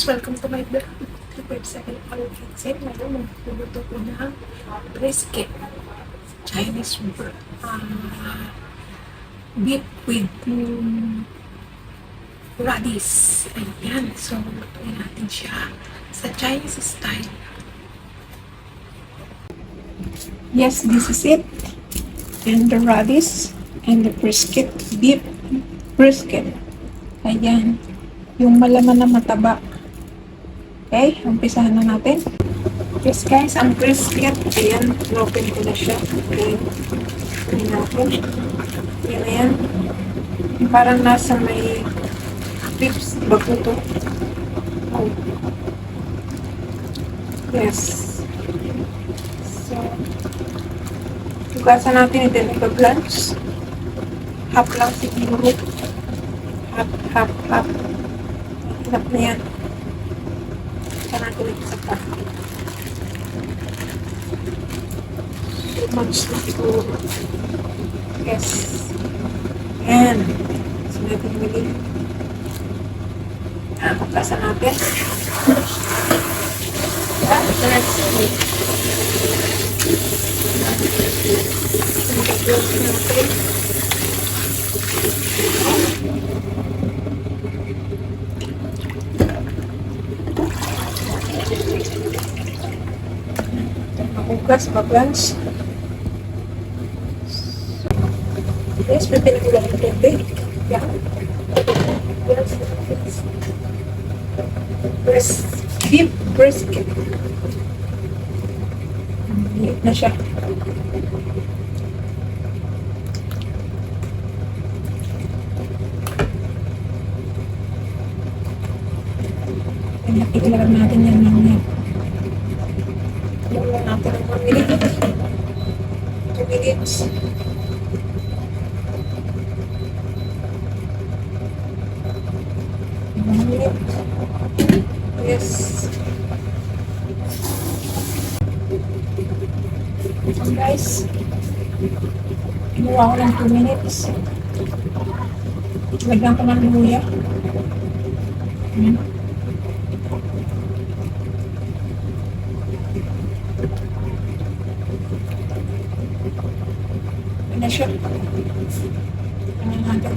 guys, welcome to my vlog. 357OLIVEKITCHEN. Ngayon, magluluto ko ng brisket. Chinese beef with radish. Ayan. So, lutuin natin siya sa Chinese style. Yes, this is it. And the radish and the brisket. Beef brisket. Ayan. Yung malaman na mataba. Okay, umpisahan na natin. Yes guys, ang brisket. Ayan, open ko na siya. Okay. Ayan natin. Ayan, ayan. Parang nasa may ribs. Bago to. Oh. Yes. So, tugasan natin ito. Nag-blanch. Half lang siguro. Half. Hirap na yan. Saan natin isa pa. Too much na siguro. Yes. Ayan. So, natin muli. Magkasa natin. Let's see. Magkaklos natin. Makugas, mag-lunch. Yes, pwede na ulang ito. Yeah. Yes. Beef brisket. Liit na siya. Ilalagay natin yan mamaya. Ilalagay natin ang 1 minute. 2 minutes. Yes. So guys, inuwa ko lang 2 minutes. Lagyan ko ng luya. Ano siya? Ano natin?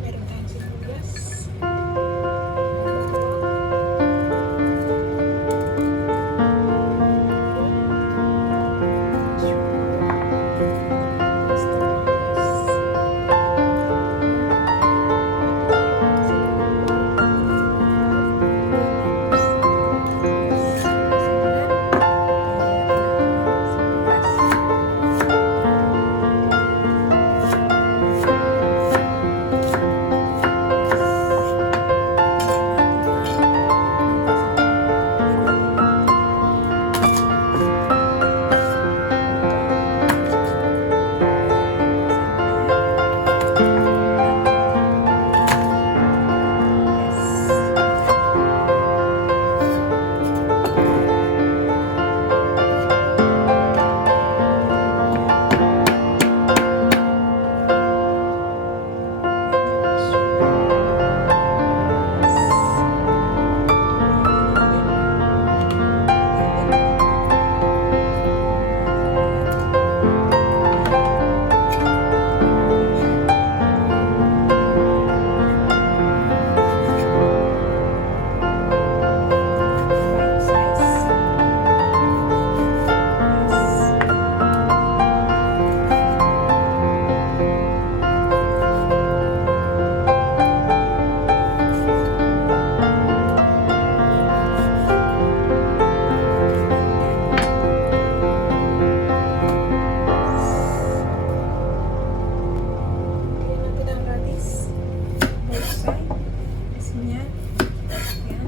Meron tayong sibuyas. Both side. Kasi niya. Ayan.